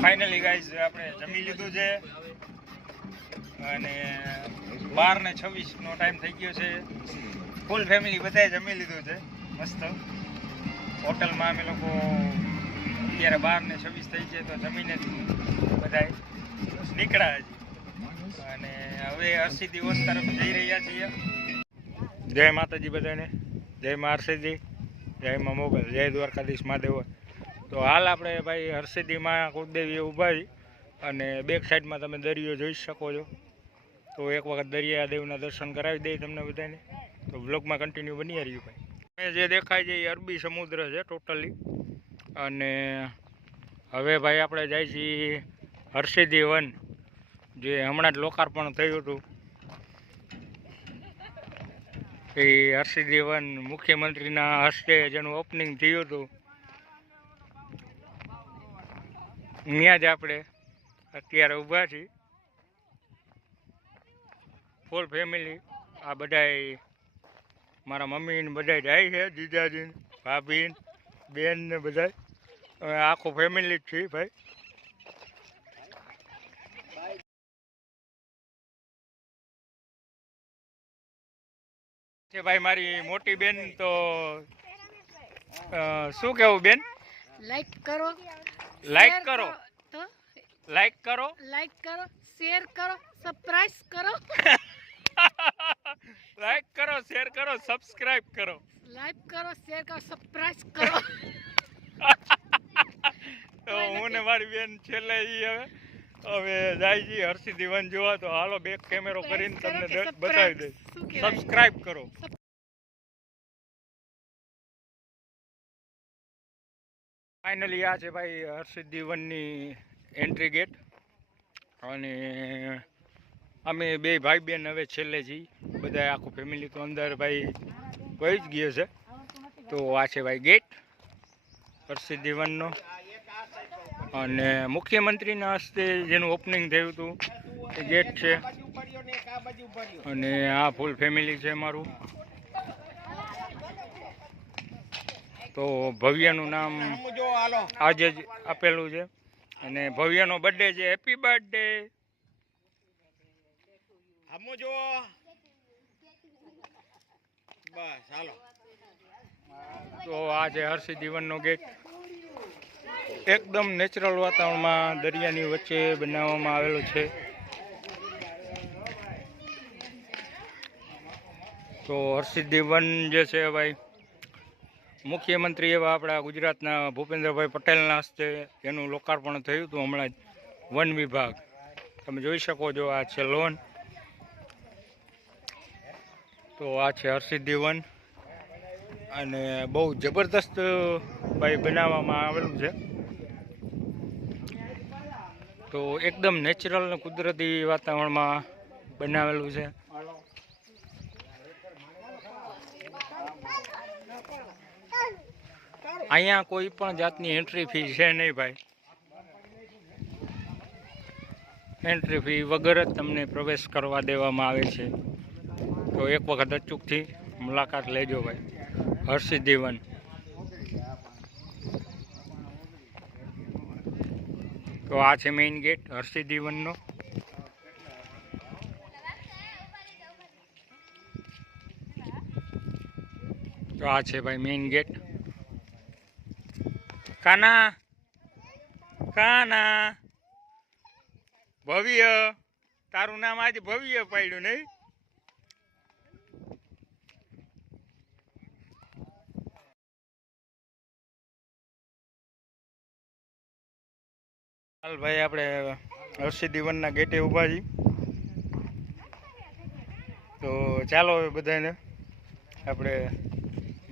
Finally guys આપણે જમી લીધું છે અને 12:26 નો ટાઈમ થઈ ગયો છે. ફૂલ ફેમિલી બધાએ જમી લીધું છે મસ્ત હોટલમાં. અમે લોકો અત્યારે 12:26 થઈ છે તો જમીને બધાએ નીકળ્યા હજી અને હવે હર્ષિ દિવસ તરફ જઈ રહ્યા છીએ. જય માતાજી બધાને, જય મા હર્ષિદી, જય મા મોગલ, જય દ્વારકાધીશ મહાદેવ. તો હાલ આપણે ભાઈ હર્ષિદીમાં કુળદેવી ઊભા છીએ અને બેક સાઈડમાં તમે દરિયો જોઈ શકો છો. તો એક વખત દરિયાદેવના દર્શન કરાવી દઈએ તમને બધાને. તો બ્લોગમાં કન્ટિન્યુ બની રહ્યું ભાઈ. જે દેખાય છે એ અરબી સમુદ્ર છે ટોટલી. અને હવે ભાઈ આપણે જાય છીએ હર્ષિદી વન, જે હમણાં જ લોકાર્પણ થયું હતું. એ હર્ષિદી વન મુખ્યમંત્રીના હસ્તે જેનું ઓપનિંગ થયું હતું, ત્યાં જ આપણે અત્યારે ઊભા છીએ ફૂલ ફેમિલી. આ બધાય મારા મમ્મી ને બધા જાય છે, જીજાજી ને ભાભી ને બેન ને બધા આખું ફેમિલી જ છે ભાઈ. ભાઈ મારી મોટી બેન, તો શું કેવું બેન? લાઈક કરો, લાઈક કરો, તો લાઈક કરો, લાઈક કરો, શેર કરો, સબસ્ક્રાઇબ કરો. લાઈક કરો, શેર કરો, સબસ્ક્રાઇબ કરો. લાઈક કરો, શેર કરો, સબસ્ક્રાઇબ કરો. તો હું ને મારી બેન છેલ્લે હવે જાય છે હર્ષિદી વન જોવા. તો હાલો બેક કેમેરો કરીને તમને બતાવી દઈશ. સબસ્ક્રાઇબ કરો. ફાઇનલી આ છે ભાઈ હર્ષિદી વનની એન્ટ્રી ગેટ. અને અમે બે ભાઈ બેન હવે છેલ્લે છીએ બધા, આખું ફેમિલી તો અંદર ભાઈ વહી જ ગયો છે. તો આ છે ભાઈ ગેટ હર્ષિદી વનનો. અને મુખ્યમંત્રીના હસ્તે જેનું ઓપનિંગ થયું હતું એ ગેટ છે. અને આ ફૂલ ફેમિલી છે મારું. તો ભવ્યનું નામ આજે જ આપેલું છે અને ભવ્યનો બર્થડે છે. Happy birthday. તો આ છે હર્ષિદી વનનો ગેટ. એકદમ નેચરલ વાતાવરણમાં દરિયાની વચ્ચે બનાવવામાં આવેલો છે. તો હર્ષિદી વન જે છે ભાઈ, મુખ્યમંત્રી એવા આપણા ગુજરાતના ભૂપેન્દ્રભાઈ પટેલના હસ્તે એનું લોકાર્પણ થયું હતું હમણાં જ. વન વિભાગ તમે જોઈ શકો છો, આ છે લોન. તો આ છે હર્ષિદી વન અને બહુ જબરદસ્ત ભાઈ બનાવવામાં આવેલું છે. તો એકદમ નેચરલ અને કુદરતી વાતાવરણમાં બનાવેલું છે. અહીંયા કોઈ પણ જાતની એન્ટ્રી ફી છે નહીં ભાઈ. એન્ટ્રી ફી વગર જ તમને પ્રવેશ કરવા દેવામાં આવે છે. તો એક વખત અચૂકથી મુલાકાત લેજો ભાઈ હર્ષિદી વન. તો આ છે મેઇન ગેટ હર્ષિદી વનનો. તો આ છે ભાઈ મેઇન ગેટ. કાના કાના ભવ્ય, તારું નામ આજે ભવ્ય પાડ્યું નહીં? હાલ ભાઈ આપણે હર્ષિદી વનના ગેટે ઊભા છીએ. તો ચાલો હવે બધાને આપણે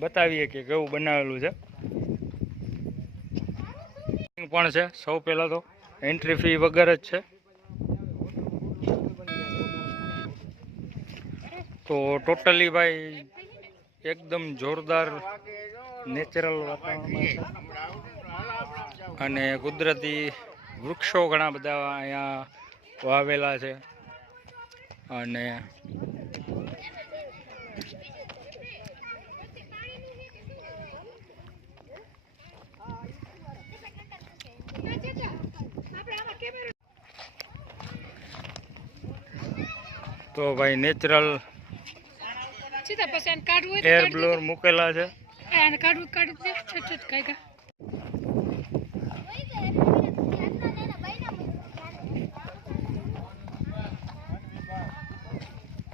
બતાવીએ કે કેવું બનાવેલું છે. પણ છે સૌ પહેલાં તો એન્ટ્રી ફી વગર જ છે. તો ટોટલી ભાઈ એકદમ જોરદાર નેચરલ વાતાવરણમાં છે અને કુદરતી વૃક્ષો ઘણા બધા અહીંયા વાવેલા છે. અને તો ભાઈ નેચરલ સીધા પછી એને કાઢવું હોય તો એર કાઢી બ્લોઅર મૂકેલા છે. દે. એને કાઢી દે છટ કાઢી.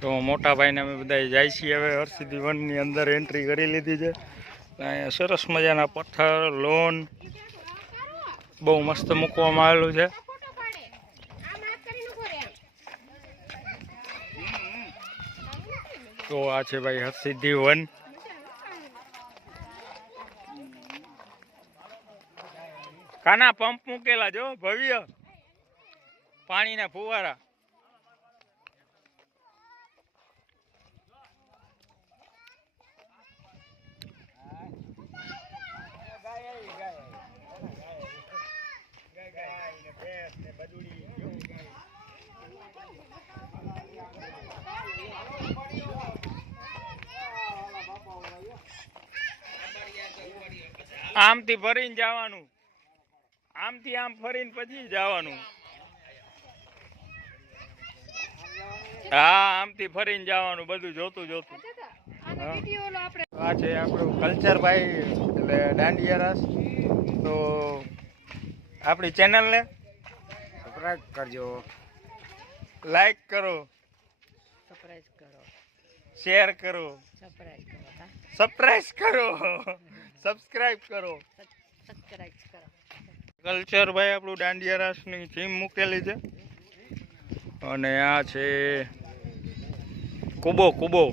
તો મોટા ભાઈને અમે બધા જાય છીએ હવે હરસિદ્ધિ વનની અંદર એન્ટ્રી કરી લીધી છે. અહીંયા સરસ મજાના પથ્થર લોન બહુ મસ્ત મૂકવામાં આવેલું છે. તો આ છે ભાઈ હરસિદ્ધિ વન. કાના પંપ મૂકેલા જો ભવ્ય પાણીના ફુવારા. આમથી ફરીને જવાનું, આમથી આમ ફરીને પછી જવાનું. હા આમથી ફરીને જવાનું બધું જોતું જોતું. આ છે આપણું કલ્ચર ભાઈ એટલે દાંડિયા રાસ. તો આપણી ચેનલને સબસ્ક્રાઇબ કરજો, લાઈક કરો, સરપ્રાઈઝ કરો, શેર કરો, સરપ્રાઈઝ કરો, સબસ્ક્રાઇબ કરો, સબસ્ક્રાઇબ કરો. સબસ્ક્રાઈબ કરો. કલ્ચર ભાઈ આપણું દાંડિયા રાસની થીમ મૂકેલી છે. અને આ છે કુબો કુબો.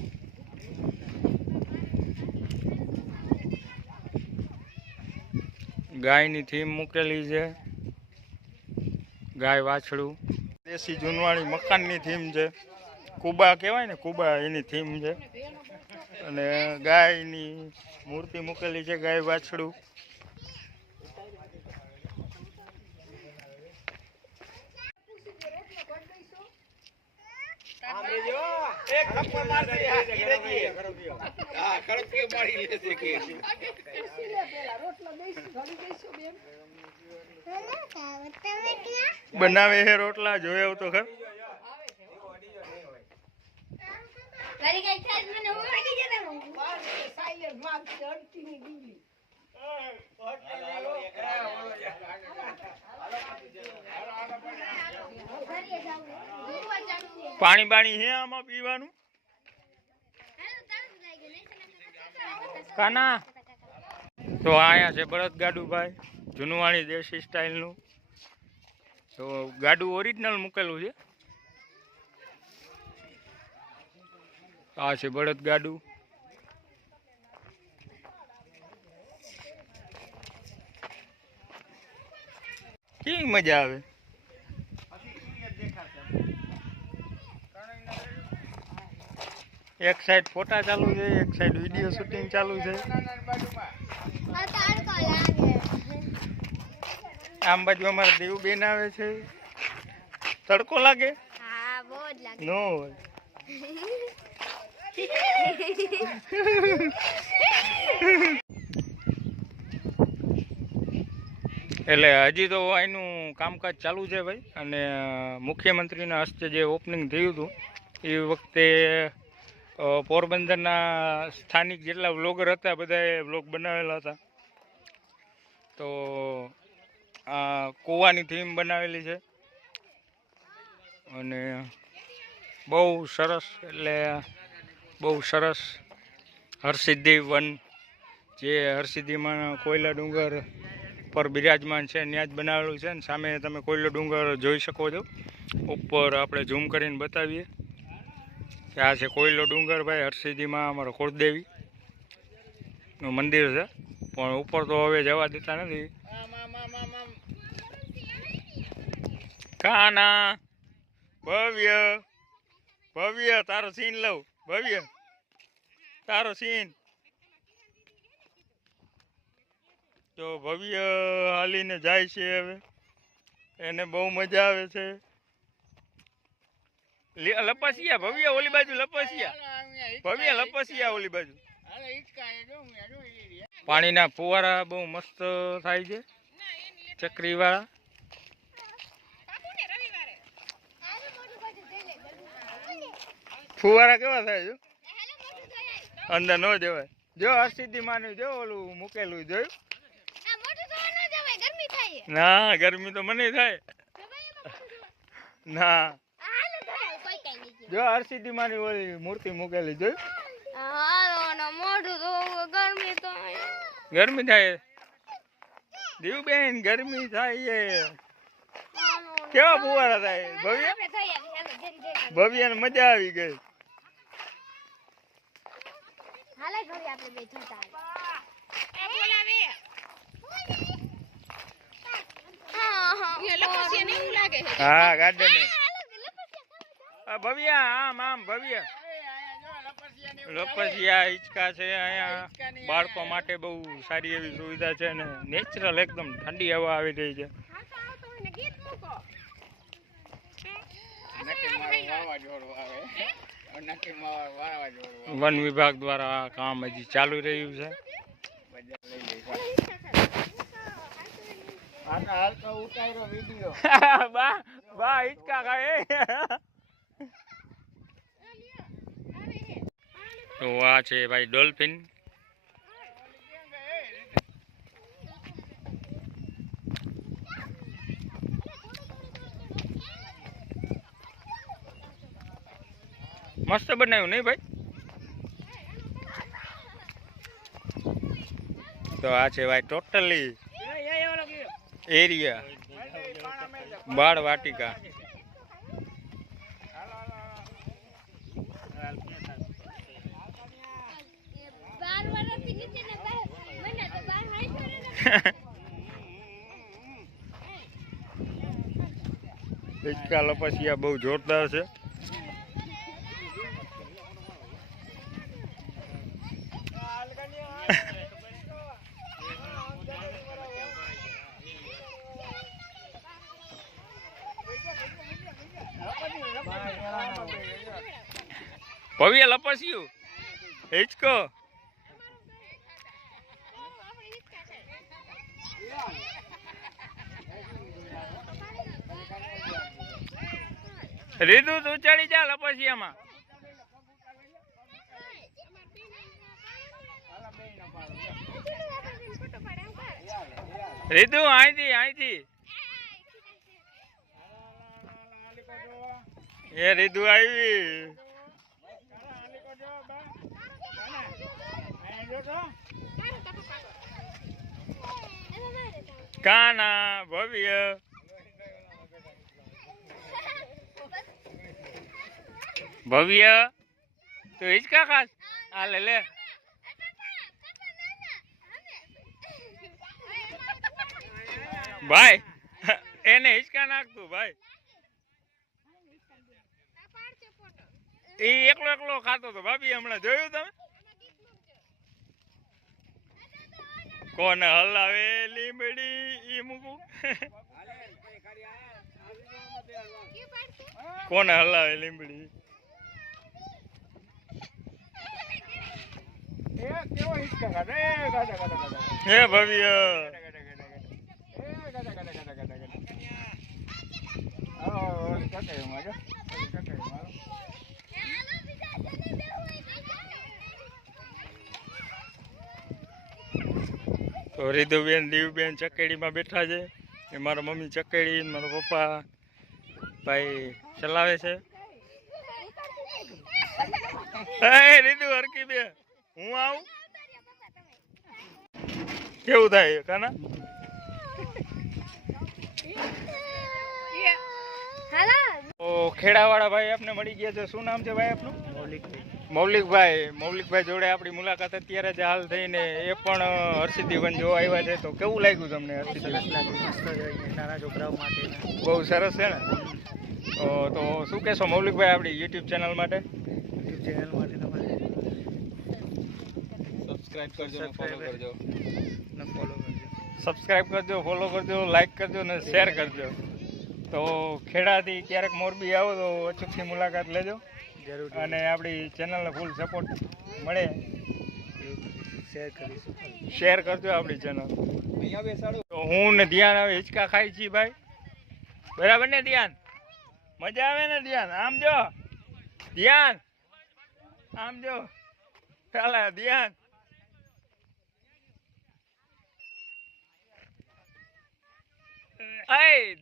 ગાયની થીમ મૂકેલી છે. ગાય વાછડું દેશી જૂનવાણી મકાનની થીમ છે. કુબા કહેવાય ને કુબા એની થીમ છે. અને ગાયની મૂર્તિ મૂકેલી છે. ગાય વાછડું બનાવે છે રોટલા જોયો તો ખર. પાણી બાણી હે આમાં પીવાનું કાના. તો અહીંયા છે બળદ ગાડું ભાઈ જૂનવાણી દેશી સ્ટાઇલનું. તો ગાડું ઓરિજિનલ મૂકેલું છે. આ છે બળદ ગાડું. કેવી મજા આવે. એક સાઈડ ફોટા ચાલુ છે, એક સાઈડ વિડીયો શૂટિંગ ચાલુ છે. આમ બાજુ અમારા દેવબેન આવે છે. તડકો લાગે? હા બહુ જ લાગે. નો હોય. એટલે હજી તો એનું કામકાજ ચાલુ છે ભાઈ. અને મુખ્યમંત્રીના હસ્તે જે ઓપનિંગ થયું હતું એ વખતે પોરબંદરના સ્થાનિક જેટલા વ્લોગર હતા બધાએ વ્લોગ બનાવેલા હતા. તો આ કૂવાની થીમ બનાવેલી છે. અને બહુ સરસ એટલે બહુ સરસ હરસિદ્ધિ વન જે હરસિદ્ધિમાં કોયલા ડુંગર પર બિરાજમાન છે ત્યાં જ બનાવેલું છે. ને સામે તમે કોયલો ડુંગર જોઈ શકો છો. ઉપર આપણે ઝૂમ કરીને બતાવીએ કે આ છે કોયલો ડુંગર ભાઈ. હરસિદ્ધિમાં અમારો કુળદેવીનું મંદિર છે. પણ ઉપર તો હવે જવા દેતા નથી. કાના ભવ્ય ભવ્ય તારો સીન લઉં. ભવ્ય તારો સીન. તો ભવ્ય હાલીને જાય છે હવે. એને બહુ મજા આવે છે. લપસિયા ભવ્ય ઓલી બાજુ લપસિયા. ભવ્ય લપસિયા ઓલી બાજુ. પાણીના ફુવારા બહુ મસ્ત થાય છે ચક્રીવાળા. ફુવારા કેવા થાય જો અંદર ન જવાય જો હર્ષિદ્ધિ માનું જો ઓલું મૂકેલું જોયું ના ગરમી તો મને થાય ના જો હર્ષિદ્ધિ માની ઓલી મૂર્તિ મૂકેલી જોયું ગરમી થાય દીવબેન ગરમી થાય કેવા ફુવારા થાય ભવ્ય ને મજા આવી ગઈ હા ગાર્ડન ભવ્ય આમ આમ ભવ્ય લપસિયા હિંચકા છે અહીંયા બાળકો માટે બહુ સારી એવી સુવિધા છે અને નેચરલ એકદમ ઠંડી હવા આવી રહી છે વન વિભાગ દ્વારા આ કામ હજી ચાલુ રહ્યું છે બા હિંચકા ખાય તો આ છે ભાઈ ડોલ્ફિન મસ્ત બનાવ્યું નહીં ભાઈ તો આ છે ભાઈ ટોટલી એરિયા બાળ વાટિકા હિંચકા લપસિયા બહુ જોરદાર છે ભવ્ય લપસ્યું હિંચકો રીધું તું ચડી જા લપસિયામાં રીધું અહીંથી એ રીધું આવી કાના ભવ્ય ભવ્ય તું હિંચકા ખાસ આ લે ભાઈ એને હિંચકા નાખતું ભાઈ એ એકલો ખાતો હતો ભાભી હમણાં જોયું તમે કોને હલાવે લીમડી ઈ મૂકું કોને હલાવે લીમડી હે ભવ્ય તો રીધુબેન દીવબેન ચકેડીમાં બેઠા છે એ મારા મમ્મી ચકેડી મારા પપ્પા ભાઈ ચલાવે છે રીધુ હરકી બે હું આવું કેવું થાય કાના તો ખેડાવાળા ભાઈ આપને મળી ગયા છે શું નામ છે ભાઈ આપનું મૌલિકભાઈ જોડે આપણી મુલાકાત અત્યારે જ હાલ થઈને એ પણ હર્ષિદ્ધિ વન જોવા આવ્યા છે તો કેવું લાગ્યું તમને નાના છોકરાઓ માટે બહુ સરસ છે ને તો શું કહેશો મૌલિકભાઈ આપણી યુટ્યુબ ચેનલ માટે તમારે સબસ્ક્રાઈબ કરજો ફોલો કરજો લાઈક કરજો ને શેર કરજો તો ખેડાથી ક્યારેક મોરબી આવો તો અચૂકથી મુલાકાત લેજો જરૂર અને આપણી ચેનલને ફૂલ સપોર્ટ મળે શેર કરજો આપણી ચેનલ તો હું ને ધ્યાન આવે હિંચકા ખાઈ છી ભાઈ બરાબર ને ધ્યાન મજા આવે ને ધ્યાન આમ જો ધ્યાન આમ જો પેલા ધ્યાન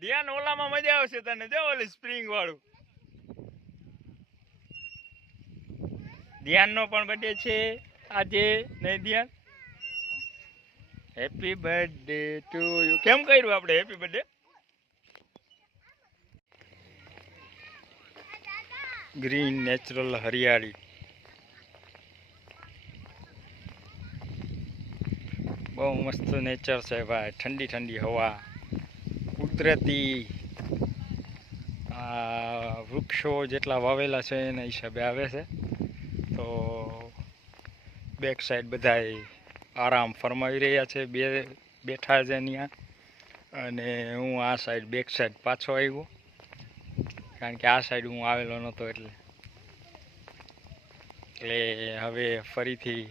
ધ્યાન ઓલામાં મજા આવશે તને જો ઓલી સ્પ્રિંગ વાળું. ધ્યાન નો પણ બર્થડે છે આજે. નહીં ધ્યાન? Happy birthday to you. કેમ કર્યું આપણે હેપી બર્થડે? ગ્રીન નેચરલ હરિયાળી. બહુ મસ્ત નેચર છે ભાઈ. ઠંડી ઠંડી હવા, કુદરતી વૃક્ષો જેટલા વાવેલા છે એના હિસાબે આવે છે. તો બેક સાઈડ બધાય આરામ ફરમાવી રહ્યા છે, બેઠા છે ત્યાં. અને હું આ સાઈડ બેક સાઈડ પાછો આવ્યો, કારણ કે આ સાઈડ હું આવેલો નહોતો એટલે હવે ફરીથી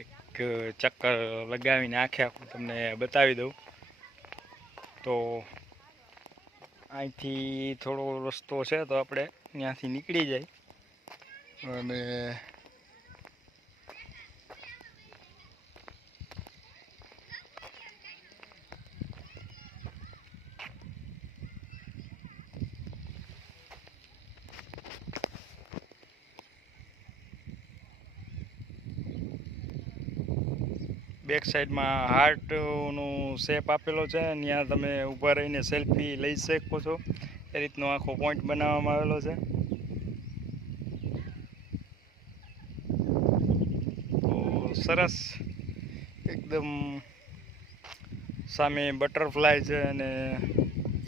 એક ચક્કર લગાવીને આખે આખું તમને બતાવી દઉં. તો અહીંથી થોડો રસ્તો છે તો આપણે ત્યાંથી નીકળી જાય. અને બેક સાઈડમાં હાર્ટનું શેપ આપેલો છે, ત્યાં તમે ઊભા રહીને સેલ્ફી લઈ શકો છો. એ રીતનો આખો પોઈન્ટ બનાવવામાં આવેલો છે. તો સરસ એકદમ. સામે બટરફ્લાય છે અને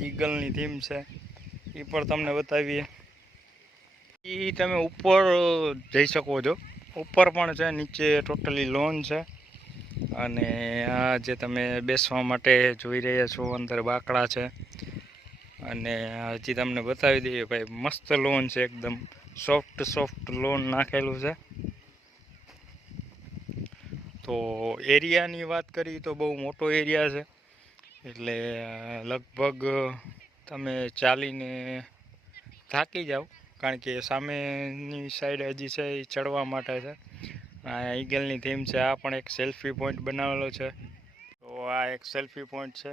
ઈગલની થીમ છે, એ પણ તમને બતાવીએ. એ તમે ઉપર જઈ શકો છો. ઉપર પણ છે, નીચે ટોટલી લોન છે. અને આ જે તમે બેસવા માટે જોઈ રહ્યા છો અંદર બાકડા છે. અને હજી તમને બતાવી દઈએ ભાઈ, મસ્ત લોન છે, એકદમ સોફ્ટ લોન નાખેલું છે. તો એરિયાની વાત કરી તો બહુ મોટો એરિયા છે, એટલે લગભગ તમે ચાલીને થાકી જાઓ, કારણ કે સામેની સાઈડ હજી છે એ ચડવા માટે છે. આ ઈગલની થીમ છે. આ પણ એક સેલ્ફી પોઈન્ટ બનાવેલો છે. તો આ એક સેલ્ફી પોઈન્ટ છે.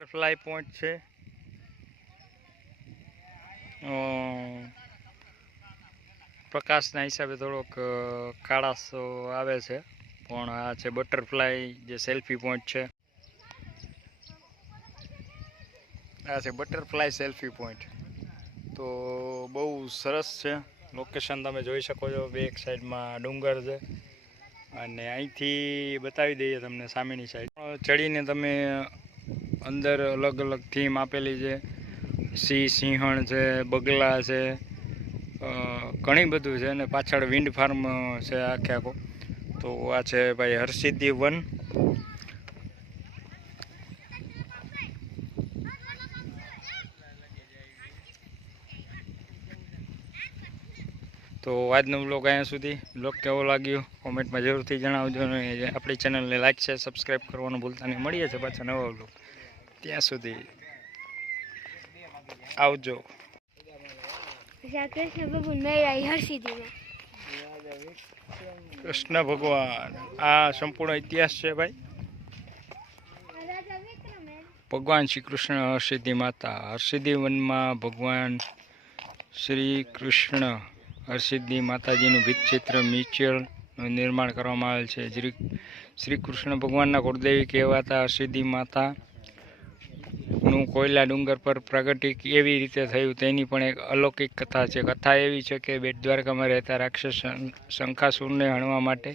બટરફ્લાય પોઈન્ટ છે. પ્રકાશના હિસાબે થોડોક કાળાશો આવે છે, પણ આ છે બટરફ્લાય જે સેલ્ફી પોઈન્ટ છે. આ છે બટરફ્લાય સેલ્ફી પોઈન્ટ. તો બહુ સરસ છે લોકેશન. તમે જોઈ શકો છો, બેક સાઈડમાં ડુંગર છે. અને અહીંથી બતાવી દઈએ તમને સામેની સાઈડ ચડીને તમે અંદર અલગ અલગ થીમ આપેલી છે. સિંહણ છે, બગલા છે, ઘણી બધું છે. અને પાછળ વિન્ડ ફાર્મ છે આખે આખો. તો આ છે ભાઈ હરસિદ્ધિ વન. તો આજનો બ્લોગ અહીંયા સુધી. બ્લોગ કેવો લાગ્યો કોમેન્ટમાં જરૂરથી જણાવજો. અને આપણી ચેનલને લાઈક છે, સબસ્ક્રાઈબ કરવાનું ભૂલતા નહીં. મળીએ છે પાછા નવા બ્લોગ. ત્યાં સુધી આવજો. કૃષ્ણ ભગવાન, આ સંપૂર્ણ ઇતિહાસ છે ભાઈ. ભગવાન શ્રી કૃષ્ણ, હરસિદ્ધિ માતા. હરસિદ્ધિ વનમાં ભગવાન શ્રી કૃષ્ણ હરસિદ્ધિ માતાજીનું ભીતચિત્ર મ્યુચ્યુઅલનું નિર્માણ કરવામાં આવેલ છે. શ્રી કૃષ્ણ ભગવાનના કુળદેવી કહેવાતા હરસિદ્ધિ માતાનું કોયલા ડુંગર પર પ્રગટી એવી રીતે થયું તેની પણ એક અલૌકિક કથા છે. કથા એવી છે કે બેટ દ્વારકામાં રહેતા રાક્ષસ શંખાસુરને હણવા માટે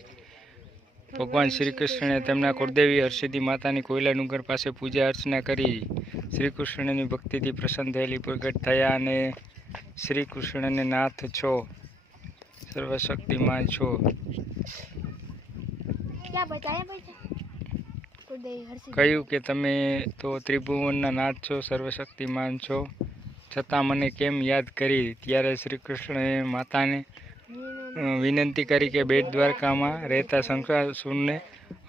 ભગવાન શ્રી કૃષ્ણે તેમના કુળદેવી હરસિદ્ધિ માતાની કોયલા ડુંગર પાસે પૂજા અર્ચના કરી. શ્રી કૃષ્ણની ભક્તિથી પ્રસન્ન થયેલી પ્રગટ થયા અને શ્રી કૃષ્ણને નાથ છો, સર્વશક્તિમાન છો, કહ્યું કે તમે તો ત્રિભુવનના નાથ છો, સર્વશક્તિમાન છો, છતાં મને કેમ યાદ કરી. ત્યારે શ્રી કૃષ્ણએ માતાને વિનંતી કરી કે બેટ દ્વારકામાં રહેતા શંકાસુરને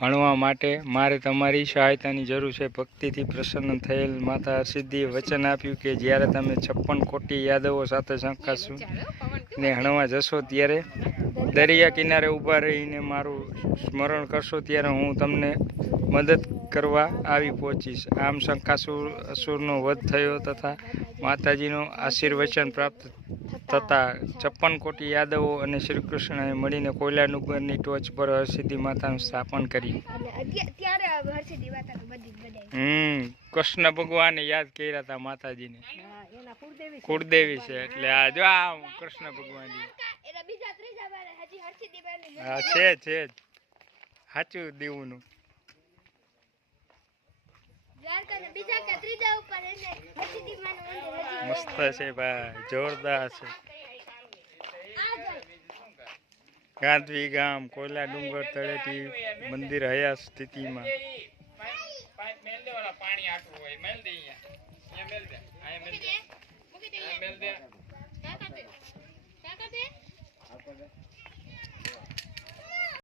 હણવા માટે મારે તમારી સહાયતાની જરૂર છે. ભક્તિથી પ્રસન્ન થયેલ માતા હરસિદ્ધિએ વચન આપ્યું કે જ્યારે તમે 56 કોટી યાદવો સાથે શંકાસુરને હણવા જશો ત્યારે દરિયા કિનારે ઊભા રહીને મારું સ્મરણ કરશો ત્યારે હું તમને મદદ કરવા આવી પહોંચીશ. આમ શંકાસુરનો વધ થયો તથા માતાજીનો આશીર્વચન પ્રાપ્ત થતા 56 કોટી યાદવો અને શ્રી કૃષ્ણએ મળીને કોયલા ડુંગરની ટોચ પર હરસિદ્ધિ માતાનું સ્થાપન કર્યું. કૃષ્ણ ભગવાને યાદ કર્યા હતા માતાજીને. કુળદેવી છે એટલે આ જો આ કૃષ્ણ ભગવાન હા છે જ સાચું દેવુંનું. મસ્ત છે ભાઈ, જોરદાર છે. ગાંધવી ગામ કોયલા ડુંગર તળેટી મંદિર હયા સ્થિતિમાં. પાણી આટલું હોય મેલ દે અહીંયા મેલ દે અહીંયા મેલ દે